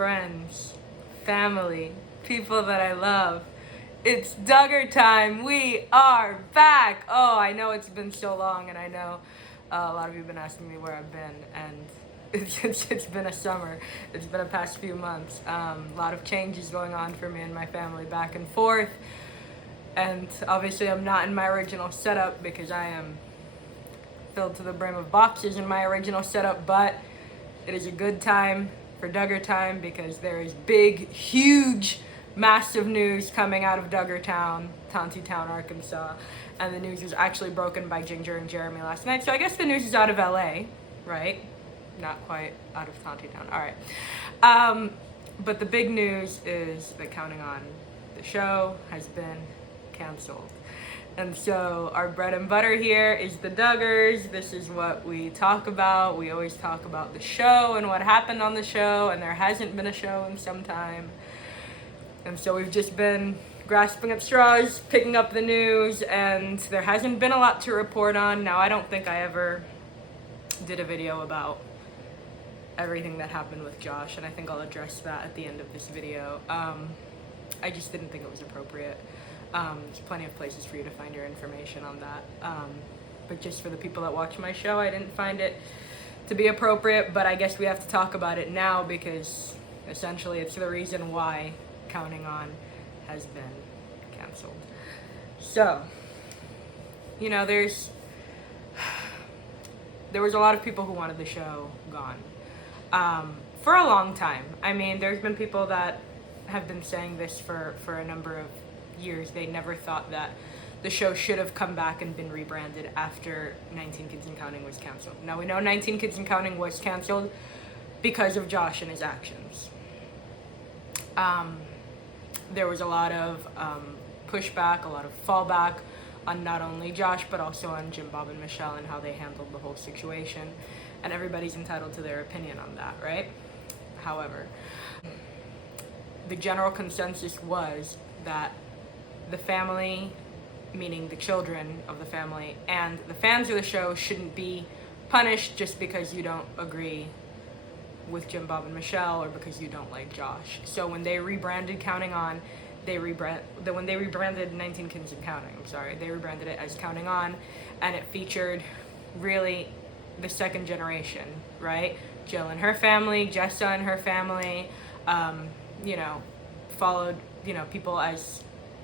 friends, family, people that I love. It's Duggar time. We are back. Oh, I know it's been so long, and I know a lot of you have been asking me where I've been, and it's been a summer. It's been a past few months. A lot of changes going on for me and my family back and forth, and obviously I'm not in my original setup because I am filled to the brim of boxes in my original setup, but it is a good time for Duggar Time because there is big, huge, massive news coming out of Duggar Town, Town, Arkansas, and the news was actually broken by Jinger and Jeremy last night. So I guess the news is out of LA, right? Not quite out of Town. All right. But the big news is that Counting On the show has been canceled. And so our bread and butter here is the Duggars. This is what we talk about. We always talk about the show and what happened on the show, and there hasn't been a show in some time. And so we've just been grasping at straws, picking up the news, and there hasn't been a lot to report on. Now, I don't think I ever did a video about everything that happened with Josh, and I think I'll address that at the end of this video. I just didn't think it was appropriate. There's plenty of places for you to find your information on that. But just for the people that watch my show, I didn't find it to be appropriate, but I guess we have to talk about it now because essentially it's the reason why Counting On has been canceled. So, you know, there was a lot of people who wanted the show gone for a long time. I mean, there's been people that have been saying this for a number of years. They never thought that the show should have come back and been rebranded after 19 Kids and Counting was canceled. Now we know 19 Kids and Counting was canceled because of Josh and his actions. There was a lot of pushback, a lot of fallback on not only Josh but also on Jim, Bob, and Michelle and how they handled the whole situation, and everybody's entitled to their opinion on that, right? However, the general consensus was that the family, meaning the children of the family, and the fans of the show shouldn't be punished just because you don't agree with Jim, Bob, and Michelle or because you don't like Josh. So when they rebranded Counting On, when they rebranded 19 Kids and Counting, they rebranded it as Counting On, and it featured really the second generation, right? Jill and her family, Jessa and her family, followed, people as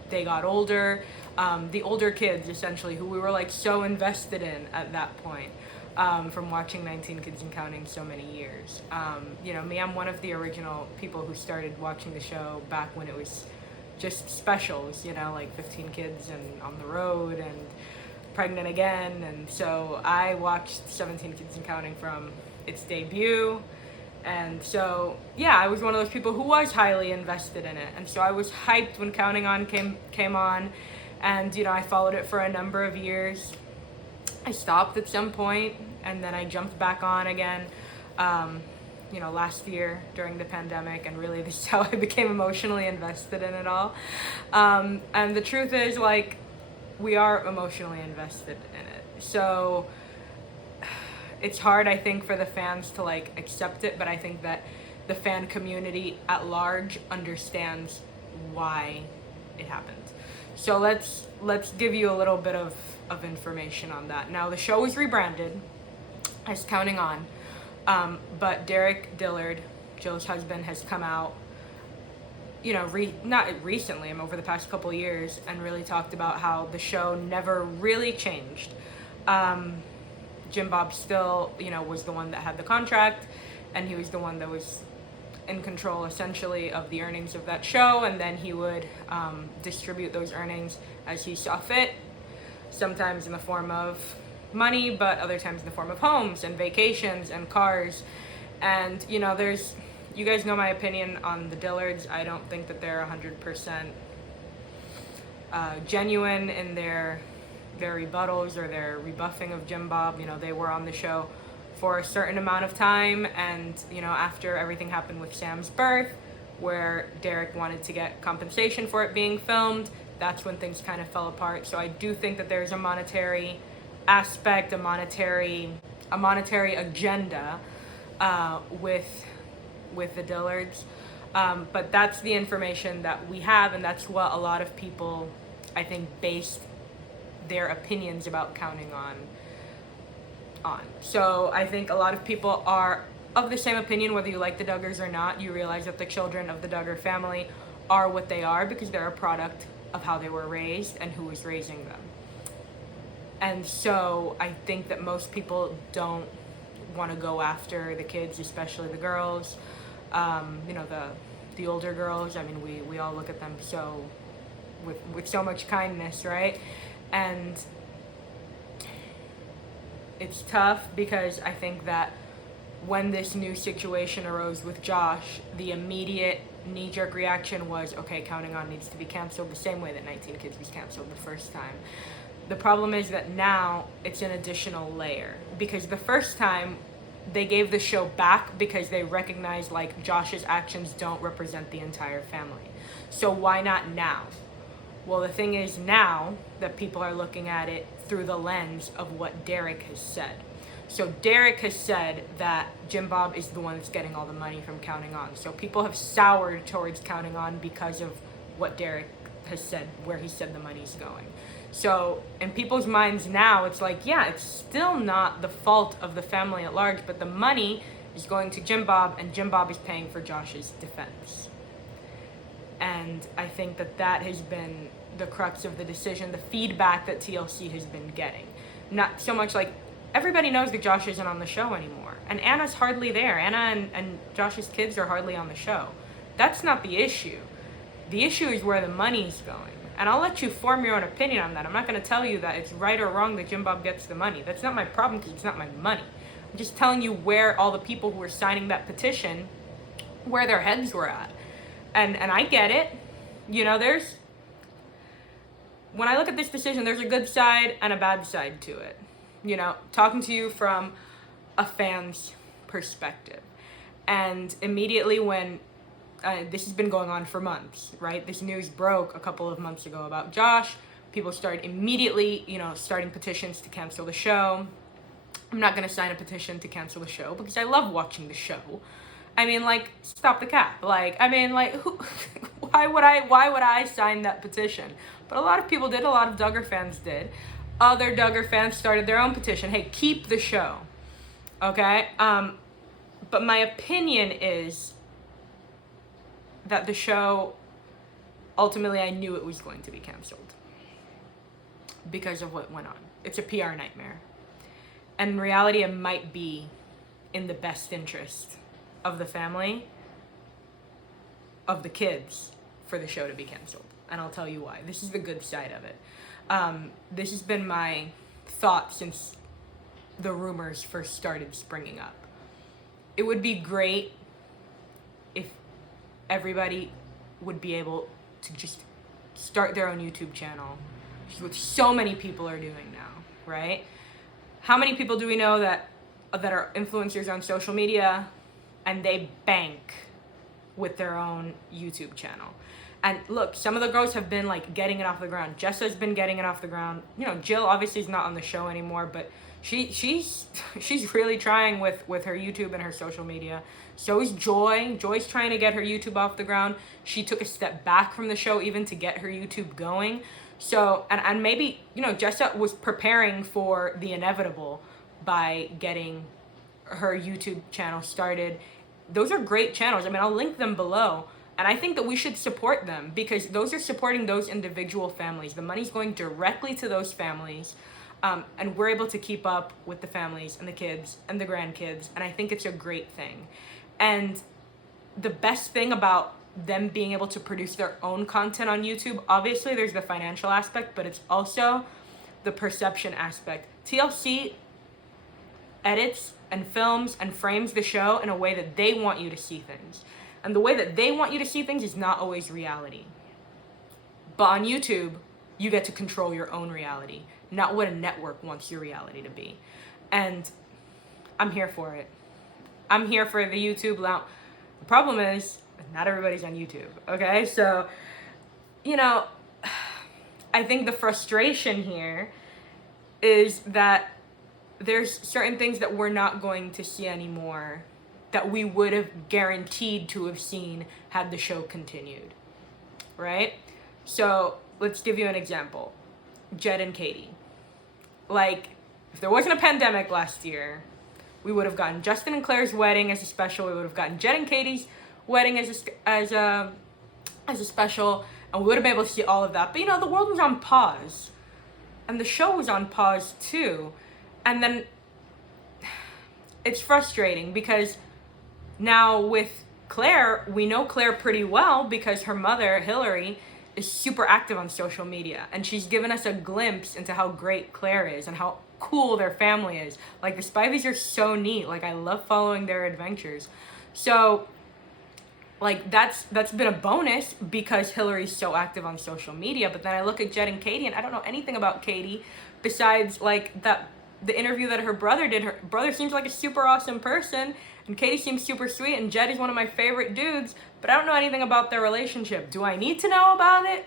they got older, the older kids essentially who we were like so invested in at that point, from watching 19 Kids and Counting so many years. Me, I'm one of the original people who started watching the show back when it was just specials, like 15 Kids and On the Road and Pregnant Again. And so I watched 17 Kids and Counting from its debut. And so, yeah, I was one of those people who was highly invested in it. And so I was hyped when Counting On came on. And, I followed it for a number of years. I stopped at some point, and then I jumped back on again, last year during the pandemic. And really, this is how I became emotionally invested in it all. And the truth is, we are emotionally invested in it. So it's hard, I think, for the fans to accept it, but I think that the fan community at large understands why it happened. So let's give you a little bit of information on that. Now, the show was rebranded as Counting On, but Derek Dillard, Jill's husband, has come out, not recently, over the past couple years, and really talked about how the show never really changed. Jim Bob still, was the one that had the contract, and he was the one that was in control, essentially, of the earnings of that show, and then he would distribute those earnings as he saw fit, sometimes in the form of money, but other times in the form of homes and vacations and cars. And, you guys know my opinion on the Dillards. I don't think that they're 100% genuine in their rebuttals or their rebuffing of Jim Bob. They were on the show for a certain amount of time, and after everything happened with Sam's birth, where Derek wanted to get compensation for it being filmed, that's when things kind of fell apart. So I do think that there's a monetary aspect, a monetary agenda with with the Dillards. But that's the information that we have, and that's what a lot of people, I think, based their opinions about counting on. So I think a lot of people are of the same opinion, whether you like the Duggars or not. You realize that the children of the Duggar family are what they are because they're a product of how they were raised and who was raising them. And so I think that most people don't want to go after the kids, especially the girls. You know, the older girls. I mean, we all look at them so with so much kindness, right? And it's tough because I think that when this new situation arose with Josh, the immediate knee-jerk reaction was, okay, Counting On needs to be canceled the same way that 19 Kids was canceled the first time. The problem is that now it's an additional layer, because the first time they gave the show back because they recognized, like, Josh's actions don't represent the entire family. So why not now? Well, the thing is now that people are looking at it through the lens of what Derek has said. So Derek has said that Jim Bob is the one that's getting all the money from Counting On. So people have soured towards Counting On because of what Derek has said, where he said the money's going. So in people's minds now, it's like, yeah, it's still not the fault of the family at large, but the money is going to Jim Bob, and Jim Bob is paying for Josh's defense. And I think that that has been the crux of the decision, the feedback that TLC has been getting. Not so much like, everybody knows that Josh isn't on the show anymore, and Anna's hardly there. Anna and Josh's kids are hardly on the show. That's not the issue. The issue is where the money's going. And I'll let you form your own opinion on that. I'm not going to tell you that it's right or wrong that Jim Bob gets the money. That's not my problem because it's not my money. I'm just telling you where all the people who were signing that petition, where their heads were at. And I get it. You know, when I look at this decision, there's a good side and a bad side to it. You know, talking to you from a fan's perspective. And immediately when this has been going on for months, right? This news broke a couple of months ago about Josh. People started immediately, you know, starting petitions to cancel the show. I'm not going to sign a petition to cancel the show because I love watching the show. I mean, like, stop the cap. Like, I mean, like, why would I sign that petition? But a lot of people did. A lot of Duggar fans did. Other Duggar fans started their own petition. Hey, keep the show. Okay? But my opinion is that the show, ultimately, I knew it was going to be canceled because of what went on. It's a PR nightmare. And in reality, it might be in the best interest of the family, of the kids, for the show to be canceled. And I'll tell you why. This is the good side of it. This has been my thought since the rumors first started springing up. It would be great if everybody would be able to just start their own YouTube channel, which so many people are doing now, right? How many people do we know that are influencers on social media and they bank with their own YouTube channel? And look, some of the girls have been like getting it off the ground. Jessa's been getting it off the ground. You know, Jill obviously is not on the show anymore, but she's really trying with her YouTube and her social media. So is Joy. Joy's trying to get her YouTube off the ground. She took a step back from the show even to get her YouTube going. So, and maybe, you know, Jessa was preparing for the inevitable by getting her YouTube channel started. Those are great channels. I mean, I'll link them below. And I think that we should support them because those are supporting those individual families. The money's going directly to those families. And we're able to keep up with the families and the kids and the grandkids. And I think it's a great thing. And the best thing about them being able to produce their own content on YouTube, obviously there's the financial aspect, but it's also the perception aspect. TLC edits and films and frames the show in a way that they want you to see things. And the way that they want you to see things is not always reality. But on YouTube, you get to control your own reality, not what a network wants your reality to be. And I'm here for it. I'm here for the YouTube. Now, the problem is, not everybody's on YouTube, okay? So, you know, I think the frustration here is that there's certain things that we're not going to see anymore that we would have guaranteed to have seen had the show continued, right? So let's give you an example. Jed and Katie. Like, if there wasn't a pandemic last year, we would have gotten Justin and Claire's wedding as a special. We would have gotten Jed and Katie's wedding as a special, and we would have been able to see all of that. But you know, the world was on pause, and the show was on pause too. And then it's frustrating because now with Claire, we know Claire pretty well because her mother, Hillary, is super active on social media, and she's given us a glimpse into how great Claire is and how cool their family is. Like, the Spivies are so neat. Like, I love following their adventures. So, like, that's been a bonus because Hillary's so active on social media. But then I look at Jed and Katie, and I don't know anything about Katie besides, like, the interview that her brother did. Her brother seems like a super awesome person, and Katie seems super sweet, and Jed is one of my favorite dudes, but I don't know anything about their relationship. Do I need to know about it?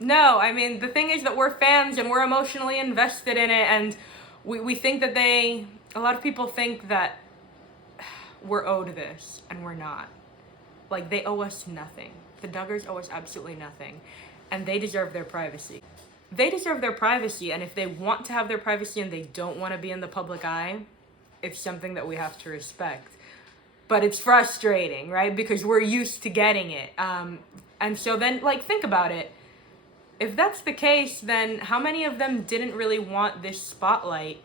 No. I mean, the thing is that we're fans and we're emotionally invested in it, and we think that a lot of people think that we're owed this, and we're not. Like, they owe us nothing. The Duggars owe us absolutely nothing, and they deserve their privacy. They deserve their privacy, and if they want to have their privacy and they don't want to be in the public eye, it's something that we have to respect. But it's frustrating, right? Because we're used to getting it. And so then, like, think about it. If that's the case, then how many of them didn't really want this spotlight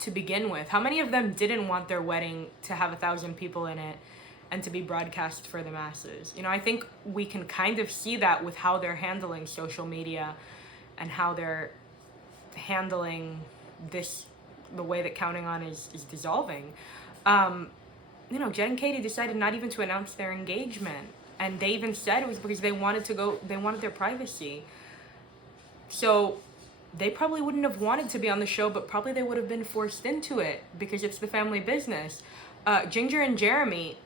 to begin with? How many of them didn't want their wedding to have 1,000 people in it and to be broadcast for the masses? You know, I think we can kind of see that with how they're handling social media and how they're handling this, the way that Counting On is dissolving. You know, Jed and Katie decided not even to announce their engagement. And they even said it was because they wanted their privacy. So they probably wouldn't have wanted to be on the show, but probably they would have been forced into it because it's the family business. Jinger and Jeremy,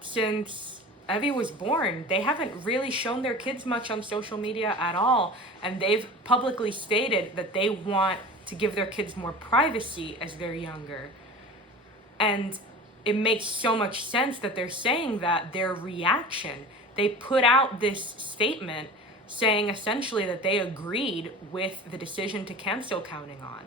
since Evie was born, they haven't really shown their kids much on social media at all. And they've publicly stated that they want to give their kids more privacy as they're younger. And it makes so much sense that they're saying that. Their reaction, they put out this statement saying essentially that they agreed with the decision to cancel Counting On.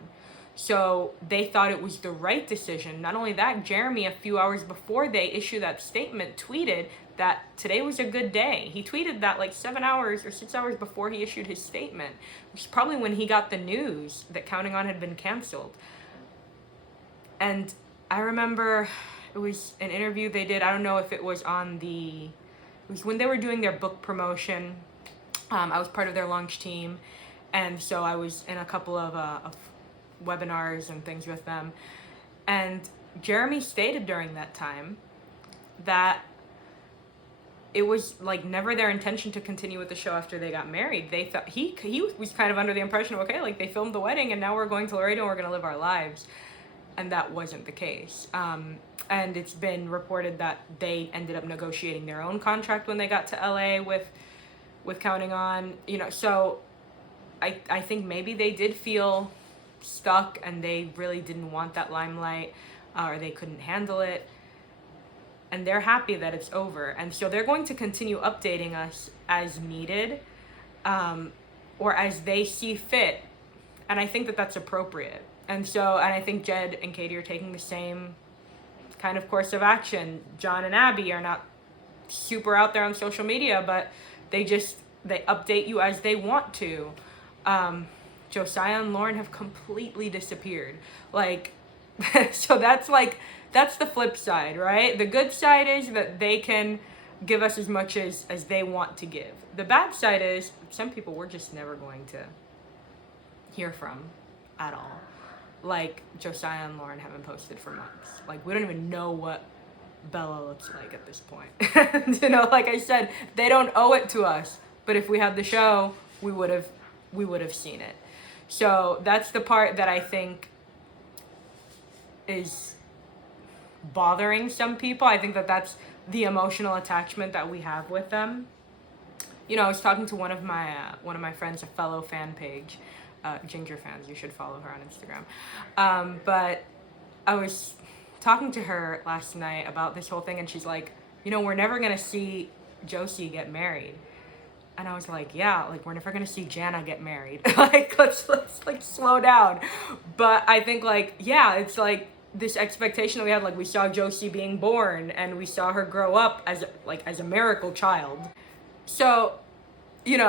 So they thought it was the right decision. Not only that, Jeremy, a few hours before they issued that statement, tweeted that today was a good day. He tweeted that like 7 hours or 6 hours before he issued his statement, which is probably when he got the news that Counting On had been canceled. And I remember it was an interview they did. I don't know if it was it was when they were doing their book promotion. I was part of their launch team, and so I was in a couple of webinars and things with them. And Jeremy stated during that time that it was like never their intention to continue with the show after they got married. They thought he was kind of under the impression of, okay, like they filmed the wedding and now we're going to Laredo and we're going to live our lives. And that wasn't the case. And it's been reported that they ended up negotiating their own contract when they got to LA with Counting On. You know, so I think maybe they did feel stuck and they really didn't want that limelight, or they couldn't handle it. And they're happy that it's over. And so they're going to continue updating us as needed, or as they see fit. And I think that that's appropriate. And I think Jed and Katie are taking the same kind of course of action. John and Abby are not super out there on social media, but they update you as they want to. Josiah and Lauren have completely disappeared. Like, so that's the flip side, right? The good side is that they can give us as much as they want to give. The bad side is some people we're just never going to hear from at all. Like, Josiah and Lauren haven't posted for months. Like, we don't even know what Bella looks like at this point. And, you know, like I said, they don't owe it to us. But if we had the show, we would have seen it. So that's the part that I think is bothering some people. I think that that's the emotional attachment that we have with them. You know, I was talking to one of my friends, a fellow fan page, Jinger Fans. You should follow her on Instagram. But I was talking to her last night about this whole thing, and she's like, we're never gonna see Josie get married. And I was like, yeah, like, we're never gonna see Jana get married. Like, let's like slow down. But I think, like, yeah, it's like this expectation that we had, like, we saw Josie being born and we saw her grow up as a miracle child. So, in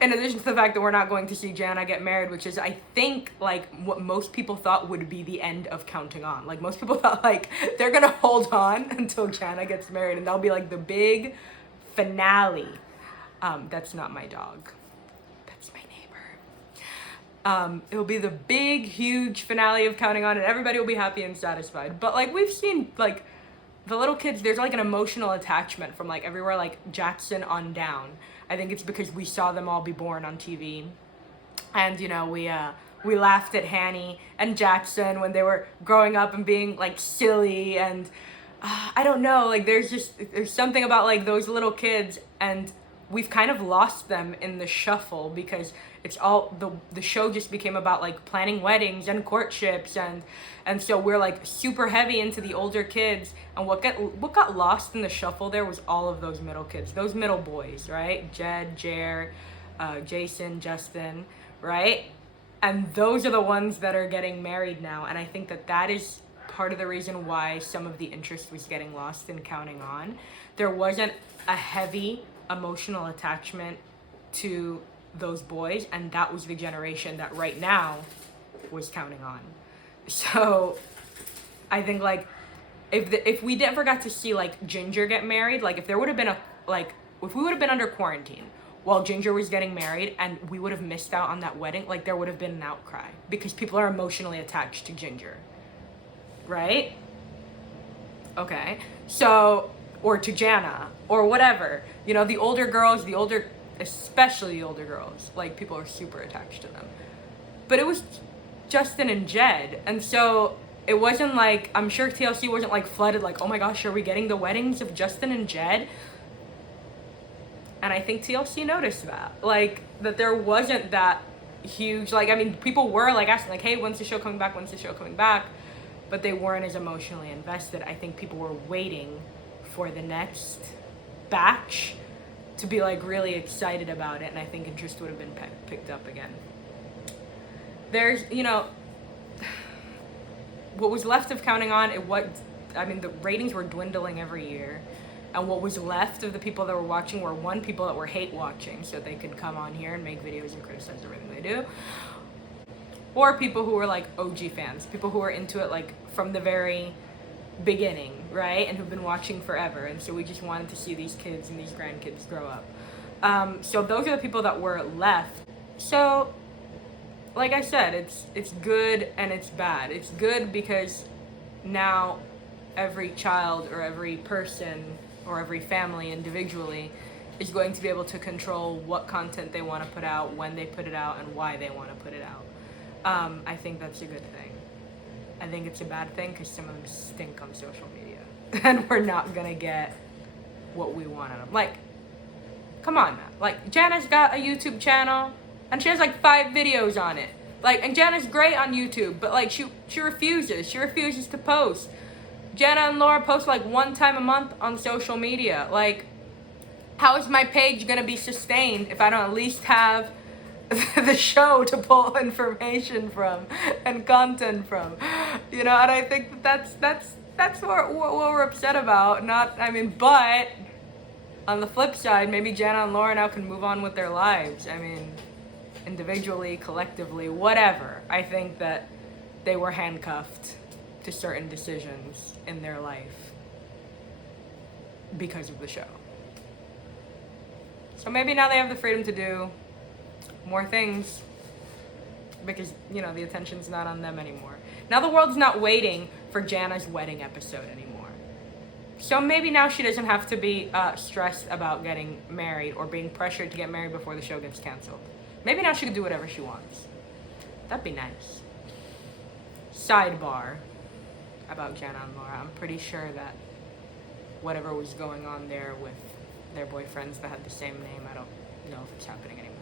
addition to the fact that we're not going to see Jana get married, which is, I think, like, what most people thought would be the end of Counting On. Like, most people thought, like, they're gonna hold on until Jana gets married, and that'll be, like, the big finale. That's not my dog. That's my neighbor. It'll be the big, huge finale of Counting On, and everybody will be happy and satisfied. But, like, we've seen, like, the little kids, there's, like, an emotional attachment from, like, everywhere, like, Jackson on down. I think it's because we saw them all be born on TV. And, we laughed at Hanny and Jackson when they were growing up and being, like, silly. And I don't know, like, there's something about, like, those little kids, and we've kind of lost them in the shuffle because it's all, the show just became about, like, planning weddings and courtships, and so we're, like, super heavy into the older kids, and what got lost in the shuffle there was all of those middle kids, those middle boys, right? Jed, Jer, Jason, Justin, right? And those are the ones that are getting married now, and I think that is part of the reason why some of the interest was getting lost in Counting On. There wasn't a heavy emotional attachment to those boys, and that was the generation that right now was Counting On. So I think, like, if we never got to see, like, Jinger get married, like, if there would have been if we would have been under quarantine while Jinger was getting married and we would have missed out on that wedding, like, there would have been an outcry because people are emotionally attached to Jinger, right? Okay, so, or to Jana, or whatever. The older girls, especially the older girls, like, people are super attached to them. But it was Justin and Jed, and so it wasn't like, I'm sure TLC wasn't, like, flooded, like, oh my gosh, are we getting the weddings of Justin and Jed? And I think TLC noticed that, like, that there wasn't that huge, like, I mean, people were, like, asking, like, hey, when's the show coming back, but they weren't as emotionally invested. I think people were waiting for the next batch to be, like, really excited about it, and I think interest would have been picked up again. There's, what was left of Counting On, the ratings were dwindling every year, and what was left of the people that were watching were people that were hate watching, so they could come on here and make videos and criticize everything they do, or people who were, like, OG fans, people who were into it, like, from the very beginning, right, and who've been watching forever, and so we just wanted to see these kids and these grandkids grow up. So those are the people that were left. So, like I said, it's good and it's bad. It's good because now every child or every person or every family individually is going to be able to control what content they want to put out, when they put it out, and why they want to put it out. I think that's a good thing. I think it's a bad thing because some of them stink on social media and we're not gonna get what we want out of them. Like, come on now. Like, Jana's got a YouTube channel and she has, like, 5 videos on it. Like, and Jana's great on YouTube, but, like, she refuses. She refuses to post. Jana and Laura post, like, 1 time a month on social media. Like, how is my page gonna be sustained if I don't at least have the show to pull information from and content from, and I think that's what we're upset about. But on the flip side, maybe Jana and Laura now can move on with their lives. I mean, individually, collectively, whatever. I think that they were handcuffed to certain decisions in their life because of the show. So maybe now they have the freedom to do more things because, the attention's not on them anymore. Now the world's not waiting for Jana's wedding episode anymore. So maybe now she doesn't have to be stressed about getting married or being pressured to get married before the show gets canceled. Maybe now she can do whatever she wants. That'd be nice. Sidebar about Jana and Laura. I'm pretty sure that whatever was going on there with their boyfriends that had the same name, I don't know if it's happening anymore.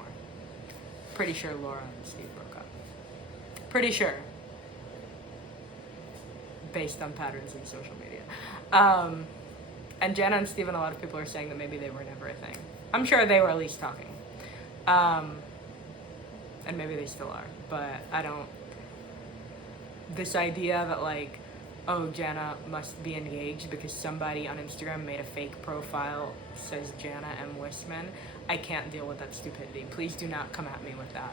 Pretty sure Laura and Steve broke up. Pretty sure. based on patterns in social media. And Jana and Steven, a lot of people are saying that maybe they were never a thing. I'm sure they were at least talking. And maybe they still are, but I don't, this idea that like, oh, Jana must be engaged because somebody on Instagram made a fake profile, says Jana M. Wisman. I can't deal with that stupidity. Please do not come at me with that.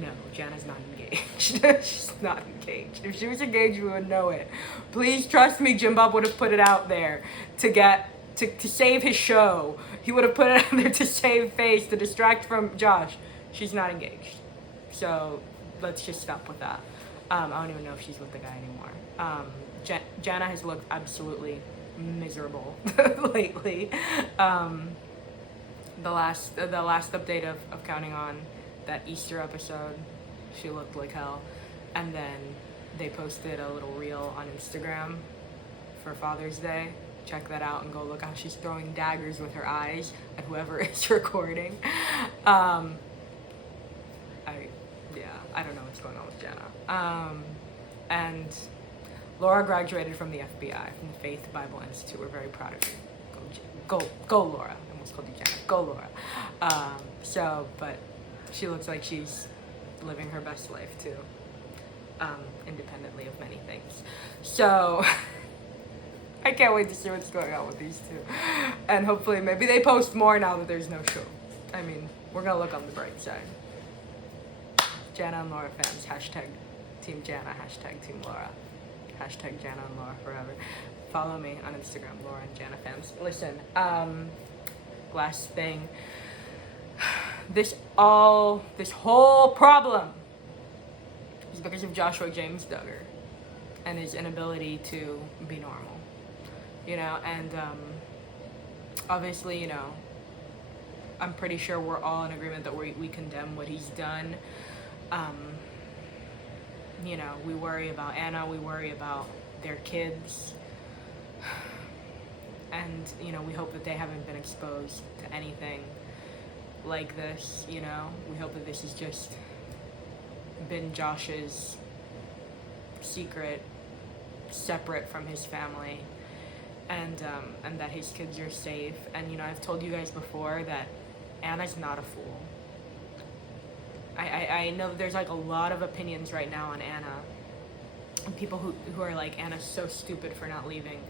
No, Jana's not engaged. She's not engaged. If she was engaged, we would know it. Please trust me, Jim Bob would have put it out there to save his show. He would have put it out there to save face, to distract from Josh. She's not engaged. So let's just stop with that. I don't even know if she's with the guy anymore. Jana has looked absolutely miserable lately. The last update of Counting On, that Easter episode, she looked like hell. And then they posted a little reel on Instagram for Father's Day. Check that out and go look how she's throwing daggers with her eyes at whoever is recording. I don't know what's going on with Jana. And Laura graduated from the FBI, from the Faith Bible Institute. We're very proud of you. Go Laura. I almost called you Jana. Go Laura. But she looks like she's living her best life too, independently of many things. So I can't wait to see what's going on with these two. And hopefully maybe they post more now that there's no show. I mean, we're gonna look on the bright side. Jana and Laura fans, hashtag Team Jana, hashtag Team Laura, hashtag Jana and Laura forever. Follow me on Instagram, Laura and Jana fans. Listen, last thing. This whole problem is because of Joshua James Duggar and his inability to be normal, you know, and obviously, you know, I'm pretty sure we're all in agreement that we condemn what he's done. You know, we worry about Anna, we worry about their kids, and, you know, we hope that they haven't been exposed to anything like this, you know. We hope that this has just been Josh's secret, separate from his family, and that his kids are safe. And, you know, I've told you guys before that Anna's not a fool. I know that there's like a lot of opinions right now on Anna, and people who are like, Anna's so stupid for not leaving.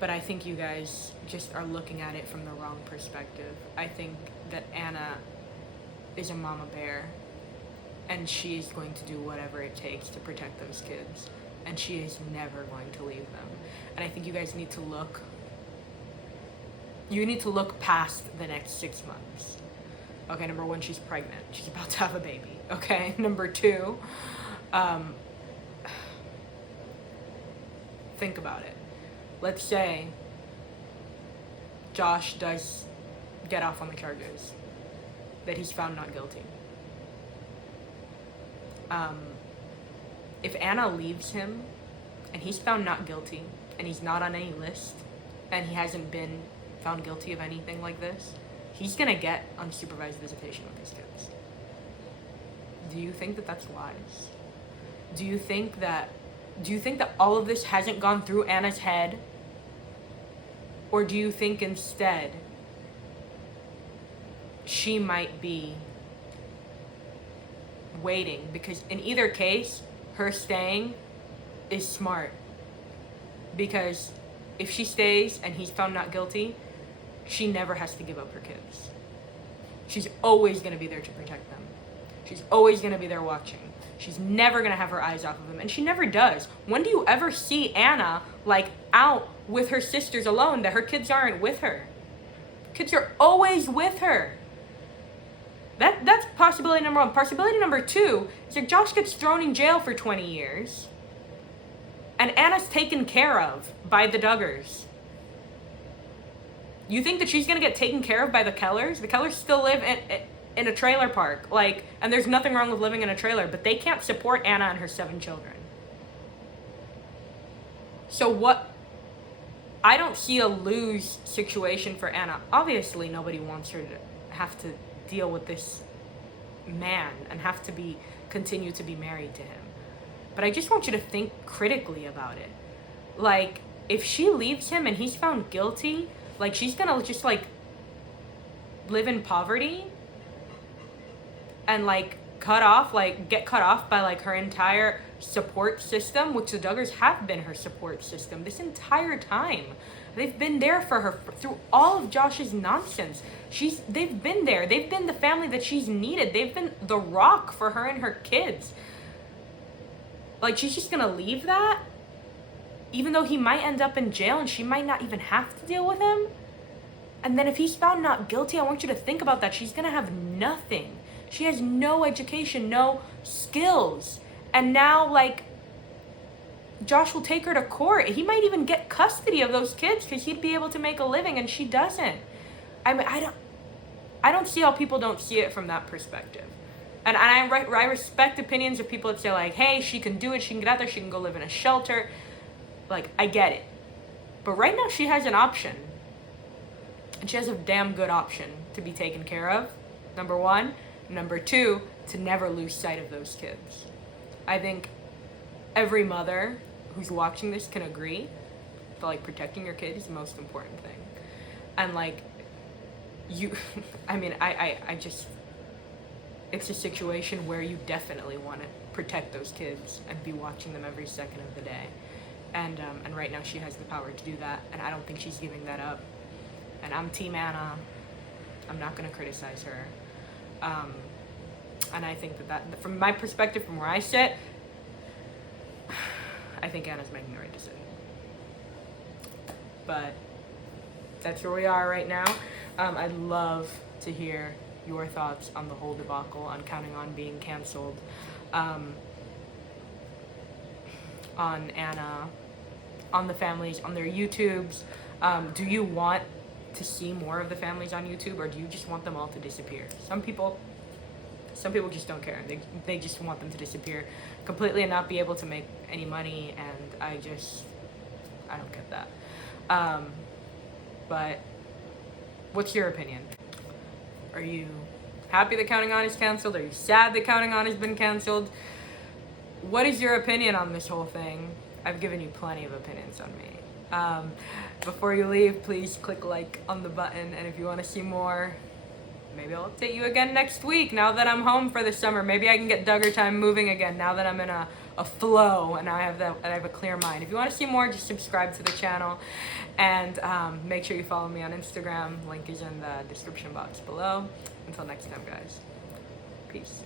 But I think you guys just are looking at it from the wrong perspective. I think that Anna is a mama bear, and she's going to do whatever it takes to protect those kids, and she is never going to leave them. And I think you guys need to look past the next 6 months. Okay, number one, she's pregnant. She's about to have a baby. Okay, number two, think about it. Let's say Josh does get off on the charges, that he's found not guilty. If Anna leaves him and he's found not guilty and he's not on any list and he hasn't been found guilty of anything like this, he's gonna get unsupervised visitation with his kids. Do you think that that's wise? Do you think that all of this hasn't gone through Anna's head? Or do you think instead she might be waiting? Because in either case, her staying is smart. Because if she stays and he's found not guilty, she never has to give up her kids. She's always going to be there to protect them. She's always going to be there watching. She's never going to have her eyes off of them. And she never does. When do you ever see Anna, like, out with her sisters alone, that her kids aren't with her? Kids are always with her. That's possibility number one. Possibility number two is that Josh gets thrown in jail for 20 years. And Anna's taken care of by the Duggars. You think that she's going to get taken care of by the Kellers? The Kellers still live in a trailer park. Like, and there's nothing wrong with living in a trailer, but they can't support Anna and her 7 children. So what? I don't see a lose situation for Anna. Obviously, nobody wants her to have to deal with this man and have to continue to be married to him. but I just want you to think critically about it. Like, if she leaves him and he's found guilty, like, she's gonna just, like, live in poverty and, like, get cut off by, like, her entire support system, which the Duggars have been her support system this entire time. They've been there for her through all of Josh's nonsense. They've been there. They've been the family that she's needed. They've been the rock for her and her kids. Like, she's just gonna leave that? Even though he might end up in jail and she might not even have to deal with him? And then if he's found not guilty, I want you to think about that. She's gonna have nothing. She has no education, no skills. And now, like, Josh will take her to court. He might even get custody of those kids because he'd be able to make a living, and she doesn't. I mean, I don't see how people don't see it from that perspective. And I respect opinions of people that say, like, hey, she can do it, she can get out there, she can go live in a shelter. Like, I get it. But right now she has an option. And she has a damn good option to be taken care of, number one. Number two, to never lose sight of those kids. I think every mother who's watching this can agree that, like, protecting your kid is the most important thing. And, like, I just, it's a situation where you definitely want to protect those kids and be watching them every second of the day. And right now she has the power to do that, and I don't think she's giving that up. And I'm Team Anna. I'm not going to criticize her. And I think that from my perspective, from where I sit, I think Anna's making the right decision. But that's where we are right now. I'd love to hear your thoughts on the whole debacle, on Counting On being canceled, on Anna, on the families, on their YouTubes. Do you want to see more of the families on YouTube, or do you just want them all to disappear? Some people just don't care. They just want them to disappear completely and not be able to make any money, and I don't get that. But what's your opinion? Are you happy that Counting On is canceled? Are you sad that Counting On has been canceled? What is your opinion on this whole thing? I've given you plenty of opinions on me. Before you leave, please click like on the button, and if you want to see more, maybe I'll update you again next week now that I'm home for the summer. Maybe I can get Duggar Time moving again now that I'm in a flow and I have a clear mind. If you want to see more, just subscribe to the channel, and make sure you follow me on Instagram. Link is in the description box below. Until next time, guys. Peace.